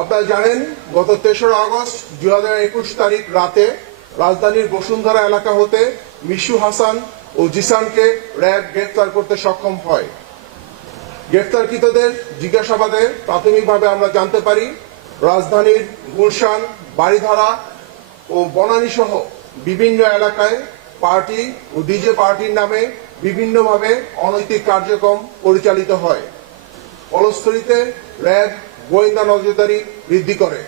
আপনারা জানেন গত ৩রা আগস্ট ২০২১ তারিখ রাতে রাজধানীর বসুন্ধরা এলাকা হতে মিশু হাসান ও জিসানকে র্যাব গ্রেফতার করতে সক্ষম হয়। গ্রেফতারকৃতদের জিজ্ঞাসাবাদে প্রাথমিকভাবে আমরা জানতে পারি রাজধানীর গুলশান, বাড়িধারা ও বনানী সহ বিভিন্ন এলাকায় পার্টি ও ডিজে পার্টির নামে বিভিন্নভাবে অনৈতিক কার্যক্রম পরিচালিত হয়। ফলশ্রুতিতে র্যাব গোয়েন্দা নজরদারি বৃদ্ধি করে।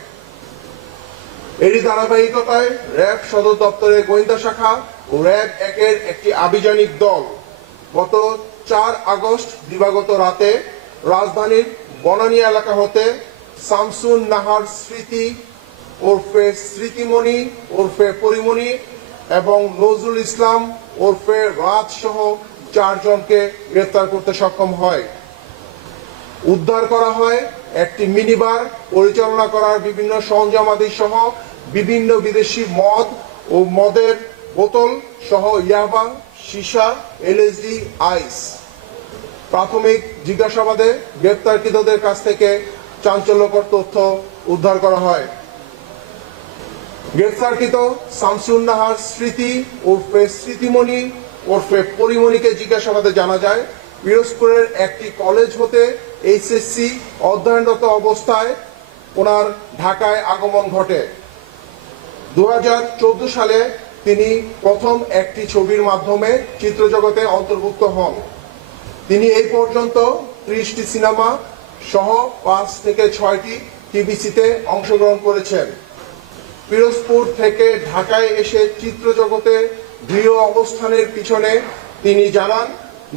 এরই ধারাবাহিকতায় র্যাব সদর দপ্তরের গোয়েন্দা শাখা ও র্যাব ১-এর একটি আভিযানিক দল গত ৪ আগস্ট দিবাগত রাতে রাজধানীর বনানী এলাকা হতে শামসুন নাহার স্মৃতি ওরফে স্মৃতিমণি ওরফে পরিমণি এবং নজরুল ইসলাম ওরফে রাজ সহ ৪ জনকে গ্রেফতার করতে সক্ষম হয়। উদ্ধার করা হয় একটি মিনিবার, পরিচালনা করার বিভিন্ন সরঞ্জামাদি সহ বিভিন্ন বিদেশি মদ ও মদের বোতল সহ ইয়াবা, সীসা, এলএসডি, আইস। প্রাথমিক জিজ্ঞাসাবাদে গ্রেপ্তারকৃতদের কাছ থেকে চাঞ্চল্যকর তথ্য উদ্ধার করা হয়। গ্রেপ্তারকৃত শামসুন নাহার স্মৃতি ওরফে স্মৃতিমণি ওরফে পরিমণিকে জিজ্ঞাসাবাদে জানা যায় পিরোজপুরের একটি কলেজ হতে এইচএসসি অধ্যয়নরত অবস্থায় ওনার ঢাকায় আগমন ঘটে। ২০১৪ সালে তিনি প্রথম একটি ছবির মাধ্যমে চিত্রজগতে অন্তর্ভুক্ত হন। তিনি এই পর্যন্ত ৩০টি সিনেমা সহ ৫ থেকে ৬টি টিভিসিতে অংশগ্রহণ করেছেন। পিরোজপুর থেকে ঢাকায় এসে চিত্রজগতে দৃঢ় অবস্থানের পিছনে তিনি জানান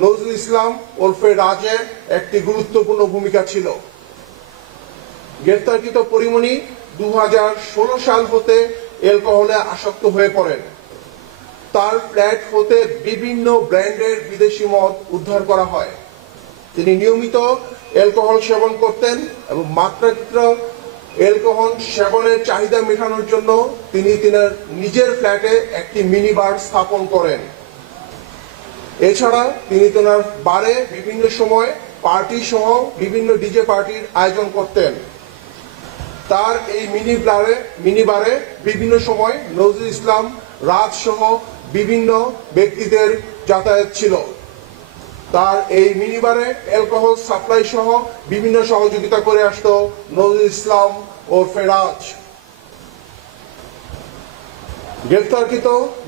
নজরুল ইসলাম ওরফে রাজের একটি গুরুত্বপূর্ণ ভূমিকা ছিল। গ্রেপ্তারকৃত পরিমণি ২০১৬ সাল হতে অ্যালকোহলে আসক্ত হয়ে পড়েন। তার ফ্ল্যাট হতে বিভিন্ন ব্র্যান্ডের বিদেশি মদ উদ্ধার করা হয়। তিনি নিয়মিত অ্যালকোহল সেবন করতেন এবং মাত্রাতিরিক্ত অ্যালকোহল সেবনের চাহিদা মেটানোর জন্য তিনি নিজের ফ্ল্যাটে একটি মিনি বার স্থাপন করেন। এছাড়া তিনি তার বারে বিভিন্ন সময় পার্টি সহ বিভিন্ন ডিজে পার্টির আয়োজন করতেন। তার এই মিনি বারে বিভিন্ন সময় নজরুল ইসলাম, রাজ সহ বিভিন্ন ব্যক্তিদের যাতায়াত ছিল। তার এই মিনি বারে অ্যালকোহল সাপ্লাই সহ বিভিন্ন সহযোগিতা করে আসত নজরুল ইসলাম ওরফে রাজ। গ্রেফতারকৃত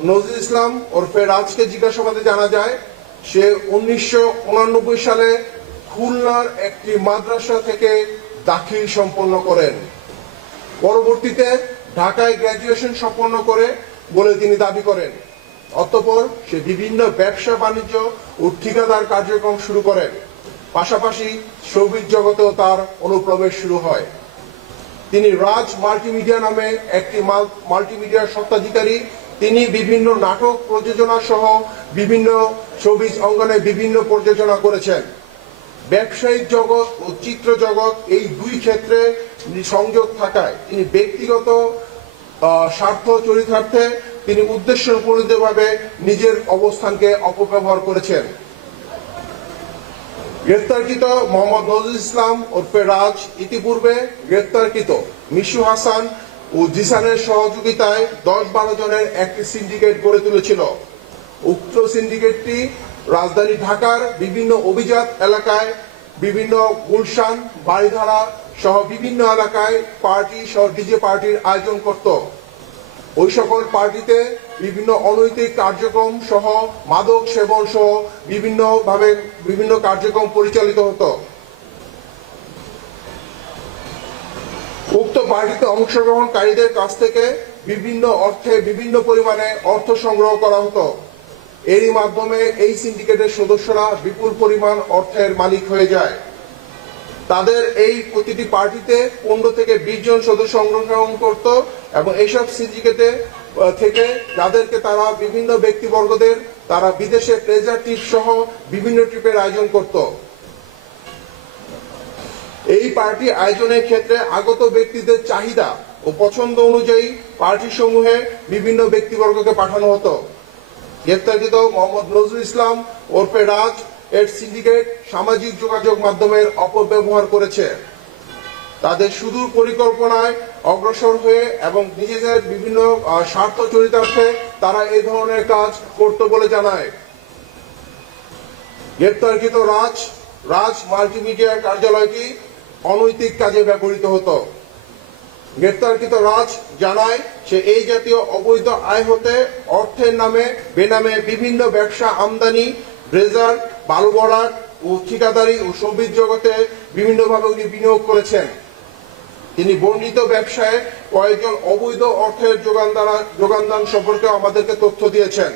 নজরুল ইসলাম ওরফে রাজকে জিজ্ঞাসাবাদে জানা যায় সে ১৯৮৯ সালে খুলনার একটি মাদ্রাসা থেকে দাখিল সম্পন্ন করেন। পরবর্তীতে ঢাকায় গ্র্যাজুয়েশন সম্পন্ন করে বলে তিনি দাবি করেন। অতঃপর সে বিভিন্ন ব্যবসা বাণিজ্য ও ঠিকাদার কার্যক্রম শুরু করেন। পাশাপাশি শোবিজ জগতেও তার অনুপ্রবেশ শুরু হয়। তিনি রাজ মাল্টিমিডিয়া নামে একটি মাল্টিমিডিয়ার স্বত্বাধিকারী। তিনি বিভিন্ন নাটক প্রযোজনা সহ বিভিন্ন শোবিজ অঙ্গনে বিভিন্ন প্রযোজনা করেছেন। ব্যবসায়িক জগৎ ও চিত্র জগৎ এই দুই ক্ষেত্রে সংযোগ থাকায় তিনি ব্যক্তিগত স্বার্থ চরিতার্থে তিনি উদ্দেশ্য প্রণোদিতভাবে নিজের অবস্থানকে অপব্যবহার করেছেন। গ্রেফতারকৃত মোহাম্মদ নজরুল ইসলাম ওরফে রাজ ইতিপূর্বে গ্রেফতারকৃত মিশু হাসান ও জিসানের সহযোগিতায় ১০-১২ জনের একটি সিন্ডিকেট গড়ে তুলেছিল। উক্ত সিন্ডিকেটটি রাজধানী ঢাকার বিভিন্ন অভিজাত এলাকায় বিভিন্ন গুলশান, বাড়িধারা সহ বিভিন্ন এলাকায় পার্টি সহ ডিজে পার্টির আয়োজন করত। ওই সকল পার্টিতে বিভিন্ন অনৈতিক কার্যক্রম সহ মাদক সেবন সহ বিভিন্ন কার্যক্রম পরিচালিত হতো। উক্ত পার্টিতে অংশগ্রহণকারীদের কাছ থেকে বিভিন্ন অর্থে বিভিন্ন পরিমাণে অর্থ সংগ্রহ করা হতো। এরই মাধ্যমে এই সিন্ডিকেটের সদস্যরা বিপুল পরিমাণ অর্থের মালিক হয়ে যায়। তাদের এই প্রতিটি পার্টিতে ১৫ থেকে ২০ জন সদস্য অংশগ্রহণ করত এবং এইসব সিন্ডিকেটে থেকে যাদেরকে তারা বিভিন্ন ব্যক্তিবর্গদের তারা বিদেশে প্লেজার ট্রিপ সহ বিভিন্ন ট্রিপের আয়োজন করত। এই পার্টি আয়োজনের ক্ষেত্রে আগত ব্যক্তিদের চাহিদা ও পছন্দ অনুযায়ী পার্টি সমূহে বিভিন্ন ব্যক্তিবর্গকে পাঠানো হতো। গ্রেপ্তারকৃত মোহাম্মদ নজরুল ইসলাম ওরফে রাজ এর সিন্ডিকেট সামাজিক যোগাযোগ মাধ্যমের অপব্যবহার করেছে। তাদের সুদূর পরিকল্পনায় অগ্রসর হয়ে এবং নিজেদের বিভিন্ন স্বার্থ চরিতার্থে তারা এই ধরনের কাজ করত বলে জানায়। গ্রেপ্তারকৃত রাজ মাল্টিমিডিয়ার কার্যালয়টি অনৈতিক কাজে ব্যবহৃত হতো। গ্রেপ্তারকৃত রাজ জানায় সে এই জাতীয় অবৈধ আয় হতে অর্থের নামে বেনামে বিভিন্ন ব্যবসা আমদানি, ড্রেজার, বালু ভরাট ও ঠিকাদারি ও সঙ্গীত জগতে বিভিন্নভাবে উনি বিনিয়োগ করেছেন। তিনি বর্ণিত ব্যবসায় কয়েকজন অবৈধ অর্থের যোগানদান সম্পর্কে আমাদেরকে তথ্য দিয়েছেন।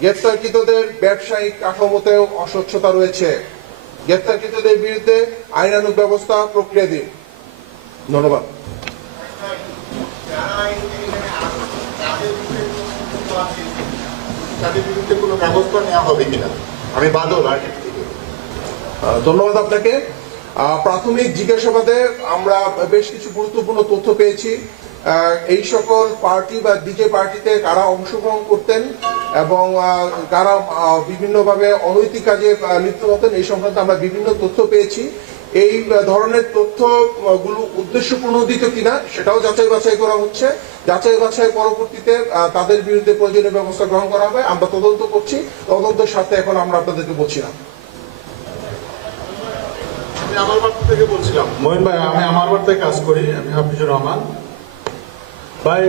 গ্রেপ্তারকৃতদের ব্যবসায়িক কাঠামোতেও অস্বচ্ছতা রয়েছে। গ্রেপ্তারকৃতদের বিরুদ্ধে আইনানুগ ব্যবস্থা প্রক্রিয়াধীন। ধন্যবাদ। তাদের বিরুদ্ধে কোনো ব্যবস্থা নেওয়া হবে কিনা? আমি বাদল আর ধন্যবাদ আপনাকে। প্রাথমিক জিজ্ঞাসাবাদে আমরা বেশ কিছু গুরুত্বপূর্ণ তথ্য পেয়েছি। এই সকল পার্টি বা ডিজে পার্টিতে কারা অংশগ্রহণ করতেন এবং কারা বিভিন্নভাবে অনৈতিক কাজে লিপ্ত হতেন এই সংক্রান্ত আমরা বিভিন্ন তথ্য পেয়েছি। এই ধরনের তথ্যগুলো উদ্দেশ্য প্রণোদিত কিনা সেটাও যাচাই বাছাই করা হচ্ছে। যাচাই বাছাই পরবর্তীতে তাদের বিরুদ্ধে প্রয়োজনীয় ব্যবস্থা গ্রহণ করা হবে। আমরা তদন্ত করছি, তদন্তের সাথে এখন আমরা আপনাদেরকে বলছি না। আমি আমারবাড় থেকে বলছিলাম। মহিন ভাই, আমি আমারবাড় থেকে কাজ করি। আমি হাফিজুর রহমান ভাই।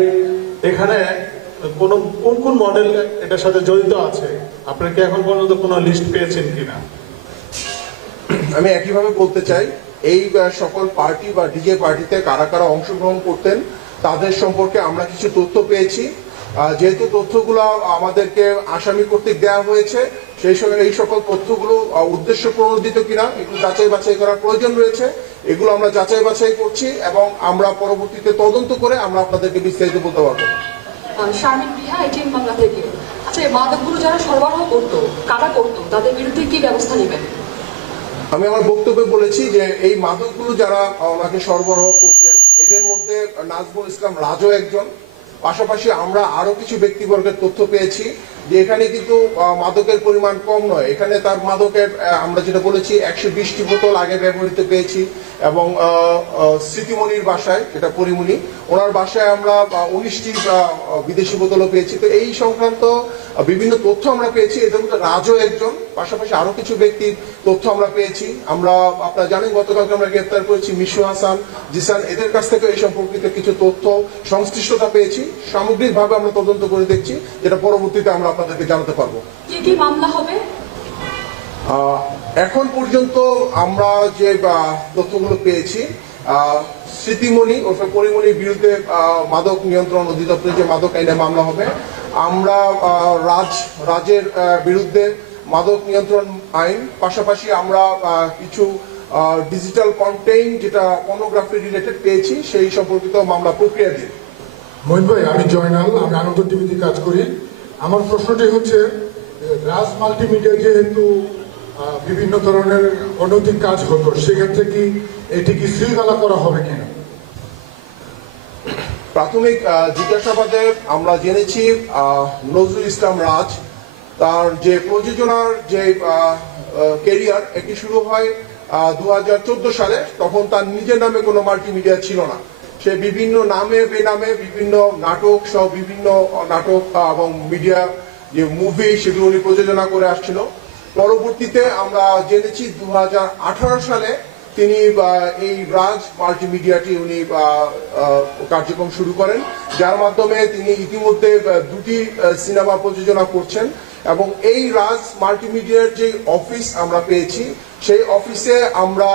এখানে কোন কোন মডেল এটার সাথে জড়িত আছে? আপনারা কি এখন পর্যন্ত কোনো লিস্ট পেয়েছেন কিনা? আমি একইভাবে বলতে চাই, এই সকল পার্টি বা ডিজে পার্টিতে কারা কারা অংশগ্রহণ করতেন তাদের সম্পর্কে আমরা কিছু তথ্য পেয়েছি। যেহেতু তথ্যগুলো আমাদেরকে আসামি কর্তৃক দেওয়া হয়েছে, সেই সঙ্গে এই সকল তথ্যগুলো উদ্দেশ্য প্রণোদিত কিনা এগুলো যাচাই বাছাই করার প্রয়োজন রয়েছে। এগুলো আমরা যাচাই বাছাই করছি এবং আমরা পরবর্তীতে তদন্ত করে আমরা আপনাদেরকে বিস্তারিত বলতে পারবো। শারমিন প্রিয়া, এটিএম বাংলা থেকে। আচ্ছা, এই মাদকগুলো যারা সরবরাহ করতো, কারা করতো, তাদের বিরুদ্ধে কি ব্যবস্থা নেবেন? আমি আমার বক্তব্যে বলেছি যে এই মাদকগুলো যারা ওনাকে সরবরাহ করতেন এদের মধ্যে নাজমুল ইসলাম রাজও একজন। পাশাপাশি আমরা আরো কিছু ব্যক্তিবর্গের তথ্য পেয়েছি যে এখানে কিন্তু মাদকের পরিমাণ কম নয়। এখানে তার মাদকের আমরা যেটা বলেছি 120টি বোতল আগে ব্যবহৃত পেয়েছি এবং স্মৃতিমণির বাসায়, যেটা পরিমণি, ওনার বাসায় আমরা 19টি বিদেশি বোতলও পেয়েছি। তো এই সংক্রান্ত বিভিন্ন তথ্য আমরা পেয়েছি। এদের মধ্যে রাজও একজন, পাশাপাশি আরো কিছু ব্যক্তির তথ্য আমরা পেয়েছি। আমরা আপনারা জানেন গতকালকে আমরা গ্রেপ্তার করেছি মিশু হাসান, জিসান, এদের কাছ থেকে এই সম্পর্কিত কিছু তথ্য সংশ্লিষ্টতা পেয়েছি। সামগ্রিকভাবে আমরা তদন্ত করে দেখছি, যেটা পরবর্তীতে আমরা আপনাদেরকে জানাতে পারবো। কি কি মামলা হবে? এখন পর্যন্ত আমরা যে তথ্যগুলো পেয়েছি, স্মৃতিমণি ও পরিমণির বিরুদ্ধে মাদক নিয়ন্ত্রণ অধিদপ্তরের যে মাদক আইনে মামলা হবে। আমরা রাজের বিরুদ্ধে মাদক নিয়ন্ত্রণ আইন, পাশাপাশি আমরা কিছু ডিজিটাল কন্টেন্ট যেটা পর্নোগ্রাফি রিলেটেড পেয়েছি সেই সম্পর্কিত মামলা প্রক্রিয়াধীন। মহিন ভাই, আমি জয়নাল, আমি আনন্দ টিভিতে কাজ করি। আমার প্রশ্নটি হচ্ছে, রাজ মাল্টিমিডিয়া যেহেতু বিভিন্ন ধরনের অনৈতিক কাজ হতো, সেক্ষেত্রে কি এটি কি শৃঙ্খলা করা হবে কিনা? প্রাথমিক জিজ্ঞাসাবাদে আমরা জেনেছি নজরুল ইসলাম রাজ তার যে প্রযোজনার যে ক্যারিয়ার এটি শুরু হয় 2014 সালে। তখন তার নিজের নামে কোনো মাল্টিমিডিয়া ছিল না। সে বিভিন্ন নামে বেনামে বিভিন্ন নাটক সহ বিভিন্ন নাটক এবং মিডিয়া যে মুভি সেগুলো উনি প্রযোজনা করে আসছিল। পরবর্তীতে আমরা জেনেছি 2018 সালে তিনি এই রাজ মাল্টিমিডিয়াটি উনি কার্যক্রম শুরু করেন, যার মাধ্যমে তিনি ইতিমধ্যে 2টি সিনেমা প্রযোজনা করছেন। এবং এই রাজ মাল্টিমিডিয়ার যে অফিস আমরা পেয়েছি, সেই অফিসে আমরা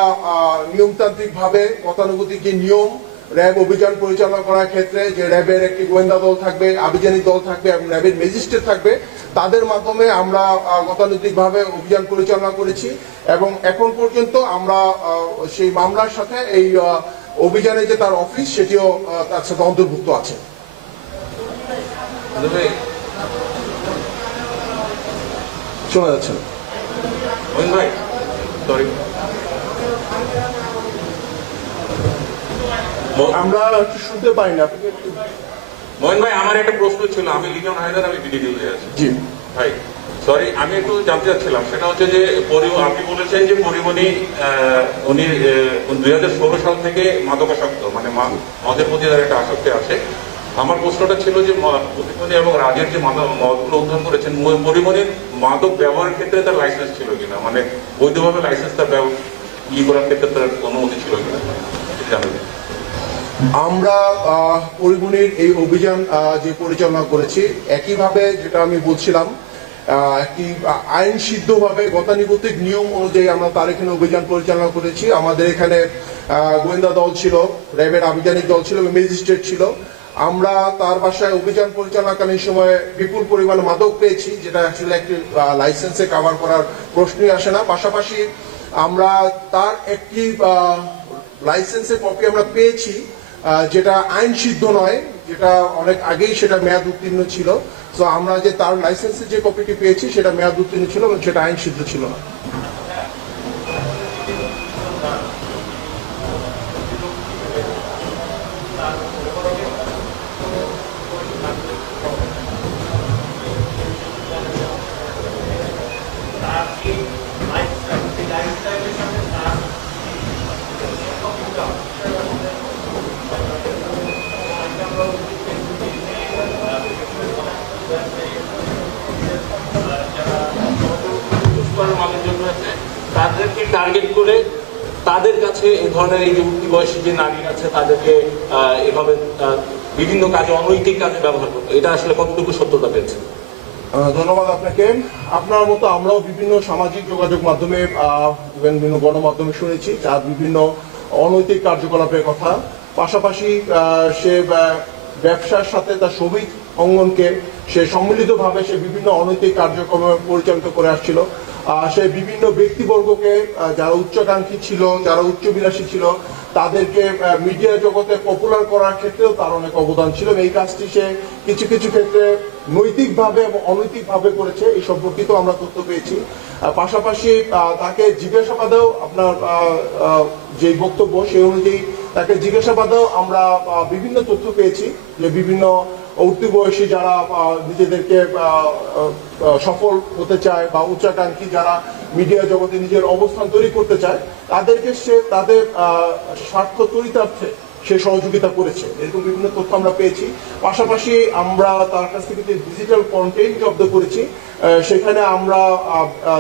নিয়মতান্ত্রিকভাবে গতানুগতিক যে নিয়ম, র্যাব অভিযান পরিচালনা করার ক্ষেত্রে যে র্যাবের একটি গোয়েন্দা দল থাকবে, আভিযানিক দল থাকবে এবং র্যাবের ম্যাজিস্ট্রেট থাকবে, তাদের মাধ্যমে আমরা গতানুগতিকভাবে অভিযান পরিচালনা করেছি। এবং এখন পর্যন্ত আমরা সেই মামলার সাথে এই অভিযানে যে তার অফিস সেটিও তার সাথে অন্তর্ভুক্ত আছে। শোনা যাচ্ছে না ভাই, সরি, আমরা একটু শুনতে পাই না। মোহন ভাই, আমার একটা প্রশ্ন ছিল। আমি লিজন হায়দার, আমি বিডিডি হয়ে আছি। জি ভাই, সরি, আমি একটু জানতে চাচ্ছিলাম, সেটা হচ্ছে যে আপনি বলেছেন যে পরিমণি উনি 2016 সাল থেকে মাদকাসক্ত, মানে মদের প্রতি তার একটা আসক্তি আছে। আমার প্রশ্নটা ছিল যে পরিমণি এবং রাজের যে মদগুলো উদ্ধার করেছেন, পরিমণির মাদক ব্যবহারের ক্ষেত্রে তার লাইসেন্স ছিল কিনা, মানে বৈধভাবে লাইসেন্স তার করার ক্ষেত্রে তার অনুমতি ছিল কিনা জানেন? আমরা পরিমণির এই অভিযান যে পরিচালনা করেছি, একইভাবে যেটা আমি বলছিলাম, একটি আইন সিদ্ধভাবে গতানুগতিক নিয়ম অনুযায়ী আমরা তার এখানে অভিযান পরিচালনা করেছি। আমাদের এখানে গোয়েন্দা দল ছিল, র্যাবের আভিযানিক দল ছিল এবং ম্যাজিস্ট্রেট ছিল। আমরা তার বাসায় অভিযান পরিচালনাকালীন সময়ে বিপুল পরিমাণ মাদক পেয়েছি, যেটা অ্যাকচুয়ালি একটি লাইসেন্সে কভার করার প্রশ্নই আসে না। পাশাপাশি আমরা তার একটি লাইসেন্সের কপি আমরা পেয়েছি, যেটা আইন সিদ্ধ নয়, যেটা অনেক আগেই সেটা মেয়াদ উত্তীর্ণ ছিল। তো আমরা যে তার লাইসেন্সের যে কপিটি পেয়েছি সেটা মেয়াদ উত্তীর্ণ ছিল এবং সেটা আইন সিদ্ধ ছিল না। তাদেরকে টার্গেট করে তাদের কাছে এই ধরনের এই যে উঠতি বয়সী যে নারী আছে তাদেরকে এভাবে বিভিন্ন কাজে, অনৈতিক কাজে ব্যবহার করতো, এটা আসলে কতটুকু সত্যতা পেয়েছে? ধন্যবাদ আপনাকে। আপনার মতো আমরাও বিভিন্ন সামাজিক যোগাযোগ মাধ্যমে, বিভিন্ন গণমাধ্যমে শুনেছি যার বিভিন্ন অনৈতিক কার্যকলাপের কথা। পাশাপাশি সে ব্যবসার সাথে তার শ্রমিক অঙ্গনকে সে সম্মিলিতভাবে সে বিভিন্ন অনৈতিক কার্যক্রম পরিচালিত করে আসছিল। সে বিভিন্ন ব্যক্তিবর্গকে, যারা উচ্চাকাঙ্ক্ষী ছিল, যারা উচ্চবিলাসী ছিল, তাদেরকে মিডিয়া জগতে পপুলার করার ক্ষেত্রেও তার অনেক অবদান ছিল। এই কাজটি সে কিছু কিছু ক্ষেত্রে নৈতিকভাবে এবং অনৈতিকভাবে করেছে, এই সম্পর্কিত আমরা তথ্য পেয়েছি। পাশাপাশি তাকে জিজ্ঞাসাবাদেও আপনার যে বক্তব্য সেই অনুযায়ী তাকে জিজ্ঞাসাবাদেও আমরা বিভিন্ন তথ্য পেয়েছি, যে বিভিন্ন উঠতি বয়সী যারা নিজেদেরকে সফল হতে চায় বা উচ্চাকাঙ্ক্ষী যারা মিডিয়া জগতে নিজের অবস্থান তৈরি করতে চায়, তাদেরকে সে তাদের স্বার্থ চরিতার্থে সে সহযোগিতা করেছে, এরকম বিভিন্ন তথ্য আমরা পেয়েছি। পাশাপাশি আমরা তার কাছ থেকে যে ডিজিটাল কন্টেন্ট জব্দ করেছি, সেখানে আমরা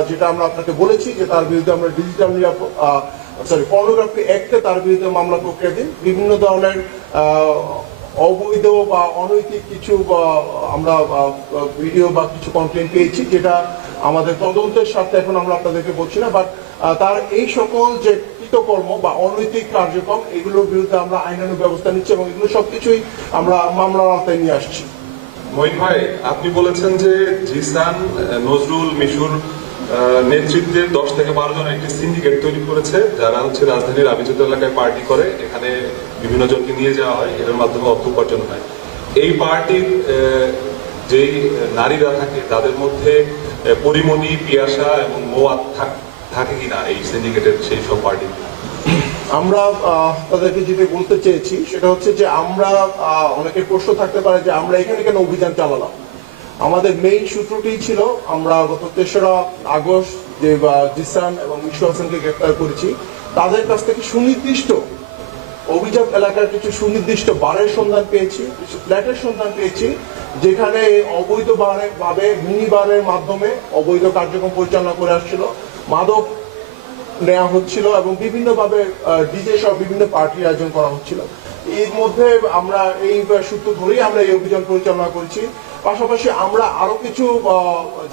যেটা আমরা আপনাকে বলেছি যে তার বিরুদ্ধে আমরা ডিজিটাল পর্নোগ্রাফি অ্যাক্টে তার বিরুদ্ধে মামলা প্রক্রিয়া দিন। বিভিন্ন ধরনের অবৈধ বা অনৈতিক কিছু আমরা ভিডিও বা কিছু কন্টেন্ট পেয়েছি, যেটা আমাদের তদন্তের স্বার্থে এখন আমরা আপনাদেরকে বলছি না, বাট তার এই সকল যে কৃতকর্ম বা অনৈতিক কার্যক্রম, এগুলোর বিরুদ্ধে আমরা আইনানুগ ব্যবস্থা নিচ্ছি এবং এগুলো সবকিছুই আমরা মামলার আওতায় নিয়ে আসছি। মঈন ভাই, আপনি বলেছেন যে জিসান, নজরুল, মিশুর নেতৃত্বে 10 থেকে 12 জন একটি সিন্ডিকেট তৈরি করেছে, যারা হচ্ছে রাজধানীর আবিচুত এলাকায় পার্টি করে, এখানে বিভিন্ন জনকে নিয়ে যাওয়া হয়, এর মাধ্যমে অর্থ উপার্জন হয়। এই পার্টির যেই নারীরা থাকে তাদের মধ্যে পরিমণি, পিয়াসা এবং মোয়াত থাকে কিনা এই সিন্ডিকেটের সেই সব পার্টি? আমরা তাদেরকে যেটা বলতে চেয়েছি সেটা হচ্ছে যে আমরা অনেকের প্রশ্ন থাকতে পারে যে আমরা এখানে কেন অভিযান চালালাম। আমাদের মেইন সূত্রটি ছিল, আমরা গত 3রা আগস্ট যে জিসান এবং মিশু হাসানকে গ্রেফতার করেছি, তাদের কাছ থেকে সুনির্দিষ্ট অভিজাত এলাকার কিছু সুনির্দিষ্ট বারের সন্ধান পেয়েছি, কিছু ফ্ল্যাটের সন্ধান পেয়েছি, যেখানে অবৈধ ভাবে মিনি বারের মাধ্যমে অবৈধ কার্যক্রম পরিচালনা করে আসছিল, মাদক নেওয়া হচ্ছিল এবং বিভিন্নভাবে ডিজে সহ বিভিন্ন পার্টির আয়োজন করা হচ্ছিল। এর মধ্যে আমরা এই সূত্র ধরেই আমরা এই অভিযান পরিচালনা করেছি। পাশাপাশি আমরা আরো কিছু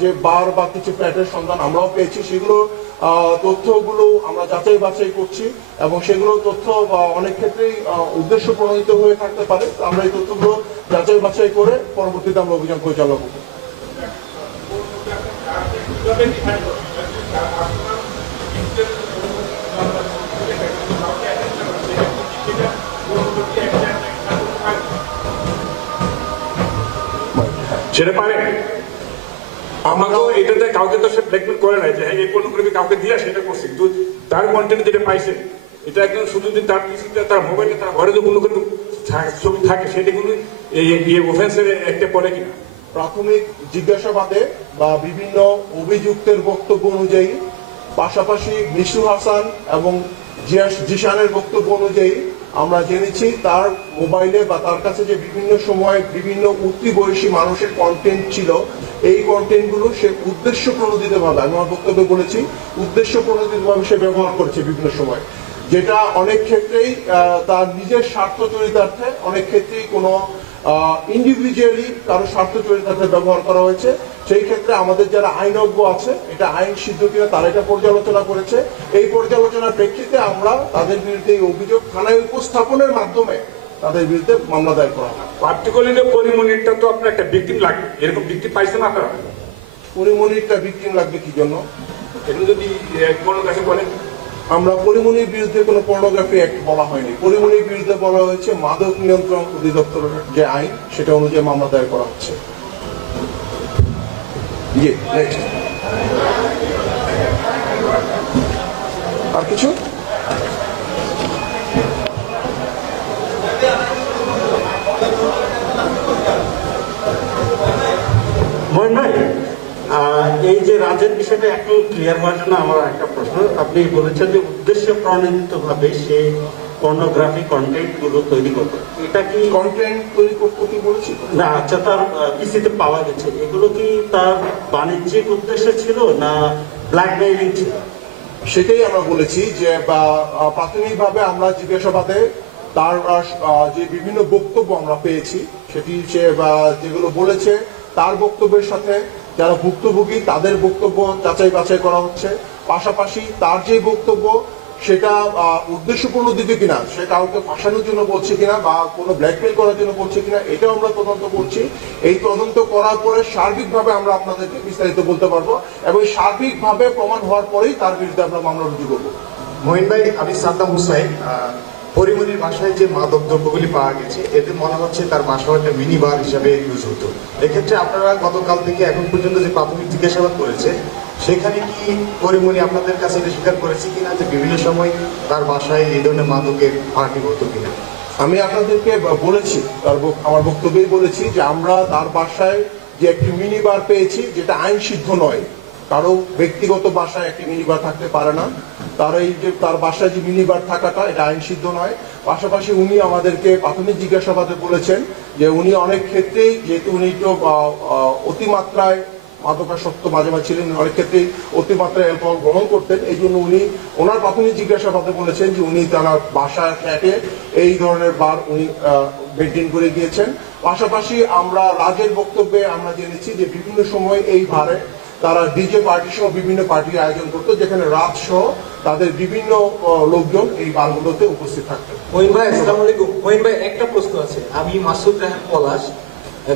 যে বার বা কিছু ফ্ল্যাটের সন্ধান আমরাও পেয়েছি, সেগুলো তথ্যগুলো আমরা যাচাই বাছাই করছি এবং সেগুলো তথ্য অনেক ক্ষেত্রেই উদ্দেশ্য প্রণোদিত হয়ে থাকতে পারে। আমরা এই তথ্যগুলো যাচাই বাছাই করে পরবর্তীতে আমরা অভিযান পরিচালনা করব। সেটা পারে আমাকে এটাতে কাউকে তো সে ব্ল্যাকমেল করে নাই যে হ্যাঁ এই পণ্যগুলোকে কাউকে দিয়ে সেটা করছে, কিন্তু তার কন্টেন্ট যেটা পাইছে এটা একদম শুধু যদি তার পিসিতে তার মোবাইলে তার ঘরে যে কোনো ছবি থাকে সেটা কিন্তু এই অফেন্সের একটা পড়ে কিনা। প্রাথমিক জিজ্ঞাসাবাদে বা বিভিন্ন অভিযুক্তের বক্তব্য অনুযায়ী, পাশাপাশি মিশু হাসান এবং জিসানের বক্তব্য অনুযায়ী আমরা জেনেছি তার মোবাইলে বা তার কাছে যে বিভিন্ন সময় বিভিন্ন উঠতি বয়সী মানুষের কন্টেন্ট ছিল, এই কন্টেন্টগুলো সে উদ্দেশ্য প্রণোদিতভাবে, আমি আমার বক্তব্যে বলেছি উদ্দেশ্য প্রণোদিতভাবে সে ব্যবহার করেছে বিভিন্ন সময়, যেটা অনেক ক্ষেত্রেই তার নিজের স্বার্থ চরিতার্থে, অনেক ক্ষেত্রেই কোনো ইন্ডিভিজুয়ালি কারো স্বার্থ চরিতার্থে ব্যবহার করা হয়েছে। সেই ক্ষেত্রে আমাদের যারা আইনজ্ঞ আছে, এটা আইন সিদ্ধ কিনা তারা এটা পর্যালোচনা করেছে। এই পর্যালোচনার প্রেক্ষিতে আমরা তাদের বিরুদ্ধে এই অভিযোগ থানায় উপস্থাপনের মাধ্যমে তাদের বিরুদ্ধে মামলা দায়ের করা হয়। পার্টিকুলারলি পরিমণিরটা তো আপনার একটা ভিকটিম লাগবে, এরকম ভিকটিম পাইছেন আপনারা? পরিমণিরটা ভিকটিম লাগবে কি জন্য? এগুলো যদি কোনো কাছে বলেন। আমরা পরিমণির বিরুদ্ধে কোনো পর্নোগ্রাফি অ্যাক্ট বলা হয়নি। পরিমণির বিরুদ্ধে বলা হয়েছে মাদক নিয়ন্ত্রণ অধিদপ্তরের যে আইন, সেটা অনুযায়ী মামলা দায়ের করা হচ্ছে। জি, নেক্সট। আর কিছু? মোহন ভাই, এই যে রাজের বিষয়টা একটু ক্লিয়ার হওয়ার জন্য আমার একটা প্রশ্ন। আপনি বলেছেন যে উদ্দেশ্য প্রণোদিতভাবে সে পর্নোগ্রাফি কন্টেন্ট গুলো তৈরি করবে, এটা কি কন্টেন্ট তৈরি করতে কি বলেছি না? আচ্ছা, তার পিসিতে পাওয়া গেছে, এগুলো কি তার বাণিজ্যিক উদ্দেশ্য ছিল না ব্ল্যাকমেইলিং ছিল? সেটাই আমরা বলেছি যে প্রাথমিকভাবে আমরা জিজ্ঞাসাবাদে তার যে বিভিন্ন বক্তব্য আমরা পেয়েছি, সেটি সে যেগুলো বলেছে তার বক্তব্যের সাথে যারা ভুক্তভোগী তাদের বক্তব্য যাচাই বাছাই করা হচ্ছে। পাশাপাশি তার যে বক্তব্য সেটা উদ্দেশ্যপূর্ণ দিকে কিনা, সে কাউকে ফাঁসানোর জন্য বলছে কিনা বা কোনো ব্ল্যাকমেল করার জন্য বলছে কিনা, এটাও আমরা তদন্ত করছি। এই তদন্ত করার পরে সার্বিকভাবে আমরা আপনাদেরকে বিস্তারিত বলতে পারবো এবং সার্বিকভাবে প্রমাণ হওয়ার পরেই তার বিরুদ্ধে আমরা মামলা রুজু করবো। মহিন ভাই, আমি সাদ্দাম হুসাইন। পরিমণির বাসায় যে মাদক দ্রব্যগুলি পাওয়া গেছে, এতে মনে হচ্ছে তার বাসা একটা মিনি বার হিসাবে ইউজ হতো। এক্ষেত্রে আপনারা গতকাল থেকে এখন পর্যন্ত যে প্রাথমিক জিজ্ঞাসাবাদ করেছে, সেখানে কি পরিমণি আপনাদের কাছে এটা স্বীকার করেছে কিনা যে বিভিন্ন সময় তার বাসায় এই ধরনের মাদকের পার্টি হতো কিনা? আমি আপনাদেরকে বলেছি, আমার বক্তব্যেই বলেছি যে আমরা তার বাসায় যে একটি মিনি বার পেয়েছি, যেটা আইন সিদ্ধ নয়, কারো ব্যক্তিগত বাসায় একটি মিনি বার থাকতে পারে না। তার এই যে তার বাসায় যে মিনি বার থাকাটা, এটা আইন সিদ্ধ নয়। পাশাপাশি উনি আমাদেরকে প্রাথমিক জিজ্ঞাসাবাদে বলেছেন যে উনি অনেক ক্ষেত্রেই, যেহেতু উনি তো অতিমাত্রায় মাদকাসক্ত মাঝে মাঝে ছিলেন, অনেক ক্ষেত্রেই অতিমাত্রায় অ্যালকোহল গ্রহণ করতেন, এই জন্য উনি ওনার প্রাথমিক জিজ্ঞাসাবাদে বলেছেন যে উনি তার বাসায় ফ্ল্যাটে এই ধরনের বার উনি মেনটেন করে গিয়েছেন। পাশাপাশি আমরা রাজের বক্তব্যে আমরা জেনেছি যে বিভিন্ন সময় এই বারে তারা ডিজে পার্টি সহ বিভিন্ন পার্টির আয়োজন করতো, যেখানে রাত সহ তাদের বিভিন্ন লোকজন এই বারগুলোতে উপস্থিত থাকতেন। মহিন ভাই, আসসালামু আলাইকুম। মহিন ভাই, একটা প্রশ্ন আছে। আমি মাসুদ রাহান পলাশ।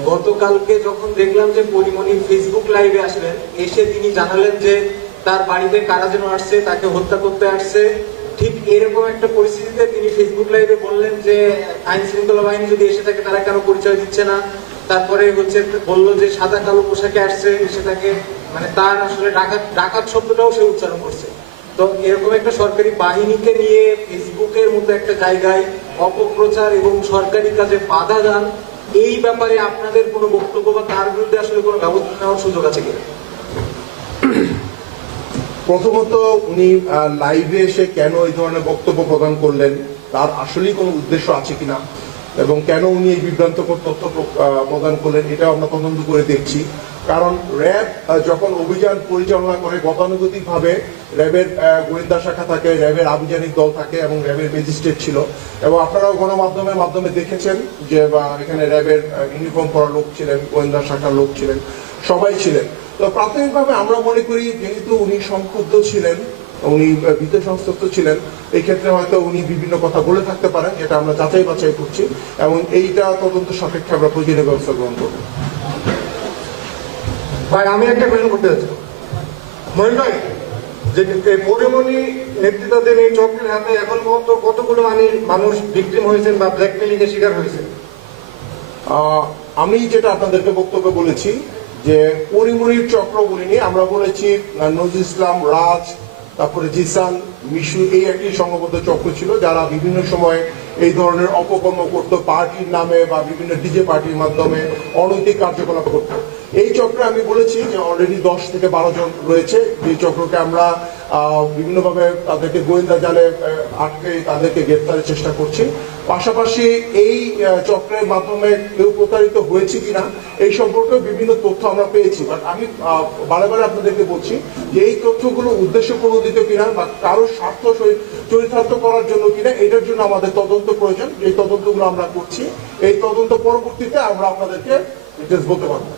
গতকালকে যখন দেখলাম যে পরিমণি ফেসবুক লাইভে আসলেন, এসে তিনি জানালেন যে তার বাড়িতে কারা যেন আসছে, তাকে হত্যা করতে আসছে। ঠিক এরকম একটা পরিস্থিতিতে তিনি ফেসবুক লাইভে বললেন যে আইন শৃঙ্খলা বাহিনী যদি এসে থাকে তারা কেন পরিচয় দিচ্ছে না। তারপরে বললো যে সাদা কালো পোশাকে আসছে, সেটাকে মানে তার আসলে ডাকাত শব্দটাও সে উচ্চারণ করছে। তো এরকম একটা সরকারি বাহিনীকে নিয়ে ফেসবুকের মতো একটা জায়গায় অপপ্রচার এবং সরকারি কাজে বাধা দান, এই ব্যাপারে আপনাদের কোনো বক্তব্য বা তার বিরুদ্ধে আসলে কোনো ব্যবস্থা নেওয়ার সুযোগ আছে কিনা? প্রথমত, উনি লাইভে এসে কেন এই ধরনের বক্তব্য প্রদান করলেন, তার আসলেই কোনো উদ্দেশ্য আছে কিনা এবং কেন উনি এই বিভ্রান্তকর তথ্য প্রদান করলেন, এটাও আমরা তদন্ত করে দেখছি। কারণ র্যাব যখন অভিযান পরিচালনা করে, গতানুগতিকভাবে র্যাবের গোয়েন্দা শাখা থাকে, র্যাবের আভিযানিক দল থাকে এবং র্যাবের ম্যাজিস্ট্রেট ছিল, এবং আপনারাও গণমাধ্যমের মাধ্যমে দেখেছেন যে এখানে র্যাবের ইউনিফর্ম পরা লোক ছিলেন, গোয়েন্দা শাখার লোক ছিলেন, সবাই ছিলেন। তো প্রাথমিকভাবে আমরা মনে করি যেহেতু উনি সংক্ষুব্ধ ছিলেন, উনি ভীত সংস্তপ্ত ছিলেন, এই ক্ষেত্রে হয়তো উনি বিভিন্ন কথা বলে থাকতে পারেন, যেটা আমরা যাচাই বাছাই করছি এবং এইটা তদন্ত সাপেক্ষে আমরা প্রয়োজনীয় ব্যবস্থা গ্রহণ করব। ভাই, আমি একটা প্রশ্ন করতে চাচ্ছি। মহিন ভাই, যে পরিমণি নেতৃত্বাধীন এই চক্রের হাতে এখন পর্যন্ত কতগুলো মানুষ ভিকটিম হয়েছেন বা ব্ল্যাকমেইলিং এর শিকার হয়েছে? আমি যেটা আপনাদেরকে বক্তব্য বলেছি যে পরিমণির চক্র বলিনি, আমরা বলেছি নজরুল ইসলাম, রাজ, তারপরে জিসান, মিশু, এই একটি সংঘবদ্ধ চক্র ছিল যারা বিভিন্ন সময় এই ধরনের অপকর্ম করতো, পার্টির নামে বা বিভিন্ন ডিজে পার্টির মাধ্যমে অনৈতিক কার্যকলাপ করতো। এই চক্রে আমি বলেছি যে অলরেডি 10 থেকে 12 জন রয়েছে, যে চক্রকে আমরা বিভিন্নভাবে তাদেরকে গোয়েন্দা জালে আটকে তাদেরকে গ্রেফতারের চেষ্টা করছি। পাশাপাশি এই চক্রের মাধ্যমে কেউ প্রতারিত হয়েছে কিনা এই সম্পর্কে বিভিন্ন তথ্য আমরা পেয়েছি, বাট আমি বারে আপনাদেরকে বলছি যে এই তথ্যগুলো উদ্দেশ্য প্রণোদিত কিনা বা কারো স্বার্থ চরিতার্থ করার জন্য কিনা, এটার জন্য আমাদের তদন্ত প্রয়োজন। এই তদন্তগুলো আমরা করছি, এই তদন্ত পরবর্তীতে আমরা আপনাদেরকে ডিটেইলস বলতে পারবো।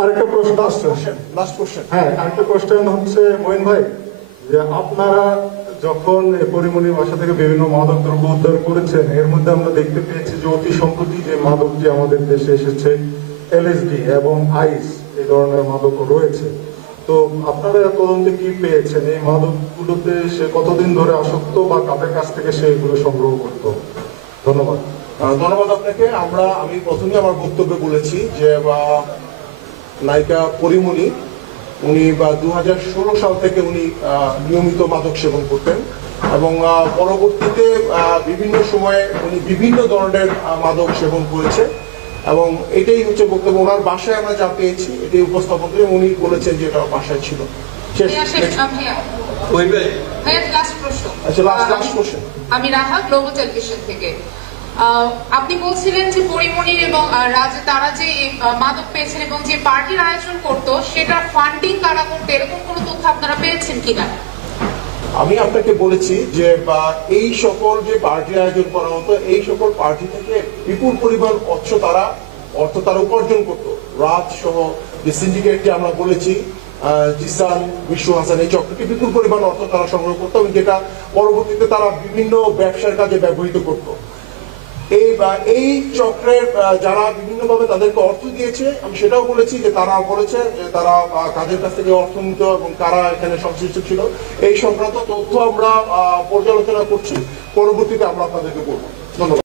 আরেকটা প্রশ্ন আসছে, লাস্ট কোশ্চেন। হ্যাঁ, আরেকটা কোশ্চেন হচ্ছে মঈন ভাই, যে আপনারা যখন পরিমণির বাসা থেকে বিভিন্ন মাদক দ্রব্য উদ্ধার করেছেন, এর মধ্যে আমরা দেখতে পেয়েছি যে অতি সম্প্রতি যে মাদকটি আমাদের দেশে এসেছে এলএসডি এবং আইস, এই ধরনের মাদকও রয়েছে। তো আপনারা তদন্তে কি পেয়েছেন? এই মাদকগুলোতে সে কতদিন ধরে আসক্ত বা কাদের কাছ থেকে সে এগুলো সংগ্রহ করত? ধন্যবাদ। ধন্যবাদ আপনাকে। আমি প্রথমে আমার বক্তব্যে বলেছি যে নায়িকা পরিমণি উনি 2016 সাল থেকে উনি নিয়মিত মাদক সেবন করতেন এবং পরবর্তীতে বিভিন্ন সময়ে উনি বিভিন্ন ধরনের মাদক সেবন করেছে এবং এটাই হচ্ছে বক্তব্য। ওনার বাসায় আমরা যা পেয়েছি এটাই উপস্থাপন করে উনি বলেছেন যে এটা বাসায় ছিল। আমি রাহা, গ্লোবাল টেলিভিশন থেকে। আপনি বলছিলেন যে পরিমণির এবং রাজে তারা যে মাদক পেয়েছেন এবং যে পার্টির আয়োজন করতো সেটা ফান্ডিং কারা করতো, এরকম কোনো তথ্য আপনারা পেয়েছেন কিনা? আমি আপনাকে বলেছি যে এই সকল যে পার্টি আয়োজন করা হতো, এই সকল পার্টি থেকে বিপুল পরিমাণ অর্থ তারা উপার্জন করতো। রাজ সহ যে সিন্ডিকেটটি আমরা বলেছি, জিসান, মিশু হাসান, এই চক্রটি বিপুল পরিমাণ অর্থ তারা সংগ্রহ করতো এবং যেটা পরবর্তীতে তারা বিভিন্ন ব্যবসার কাজে ব্যবহৃত করতো। এই চক্রের যারা বিভিন্নভাবে তাদেরকে অর্থ দিয়েছে, আমি সেটাও বলেছি যে তারা বলেছে যে তারা কাজের কাছ থেকে অর্থ নিত এবং কারা এখানে সংশ্লিষ্ট ছিল, এই সংক্রান্ত তথ্য আমরা পর্যালোচনা করছি, পরবর্তীতে আমরা আপনাদেরকে বলবো। ধন্যবাদ।